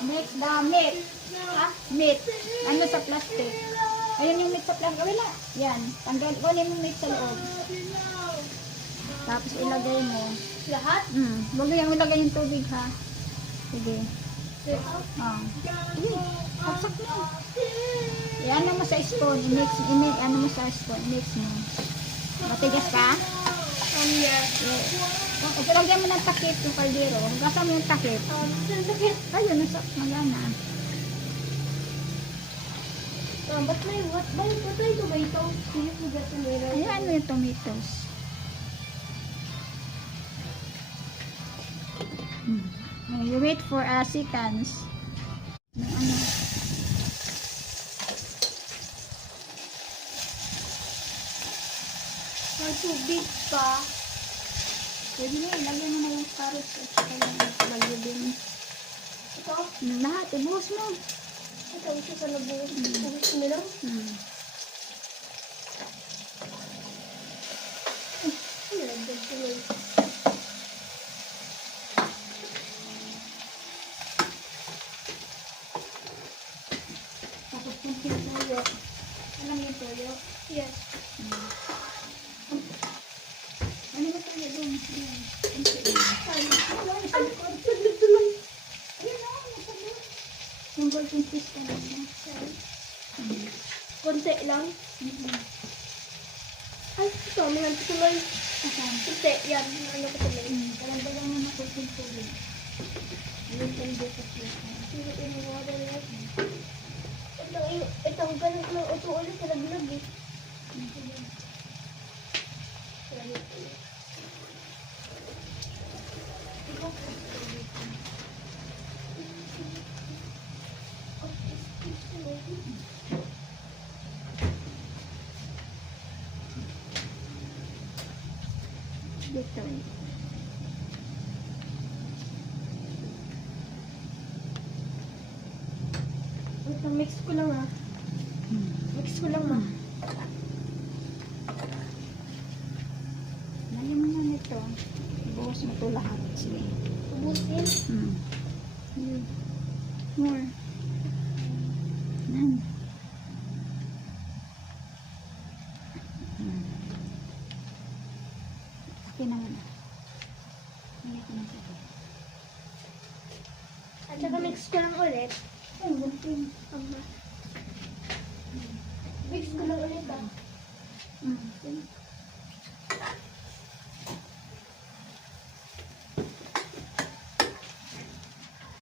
Mix the meat. Meat. Ano sa plastic? Ayun yung meat sa plastic. Wala. Yan. Tanggal. Kunin mo meat sa loob. Tapos ilagay mo. Lahat? Huwag mo yung ilagay yung tubig ha. Sige. Sige. Paksak mo. Ano mo sa spoon. Ano mo sa spoon. Mix mo. Matigas ka? Yeah. Lagyan mo ng takip yung kaldero. Gasa mo yung takip. Ayun, nasa magana. Ba't may tomato? Sige, sugat yung meron. Ayan mo yung tomatoes. You wait for seconds. Ano? May tubig pa. Pwede na, ilagyan mo na yung carrots at saka yung lagyan. Ito? Lahat, ibuhos mo. Ito, ito sa labuhos. Buhos mo lang. Tapos kung toyo. Alam mo yung toyo? Yes. Ano ba tayo doon? Yung golden fish ka na. Konti lang. Ay, ito, may tuloy. Konti, yan. Ano ko tuloy? Dalang mo na golden tubig. Yung tayo sa siya. Hindi ko yung water yan. Ito, ganun lang ito ulit. Talaglag eh. Dito eh. Ito, mix ko lang ah. Mix ko lang ah. Dali mo na nito. Ibuhos mo ito lahat. Sige. Ubusin. More. Nan. Okay naman ah. Hindi ko na sige. At saka mix ko lang ulit. Ay, gunting. Mix ko lang ulit ah. Sige.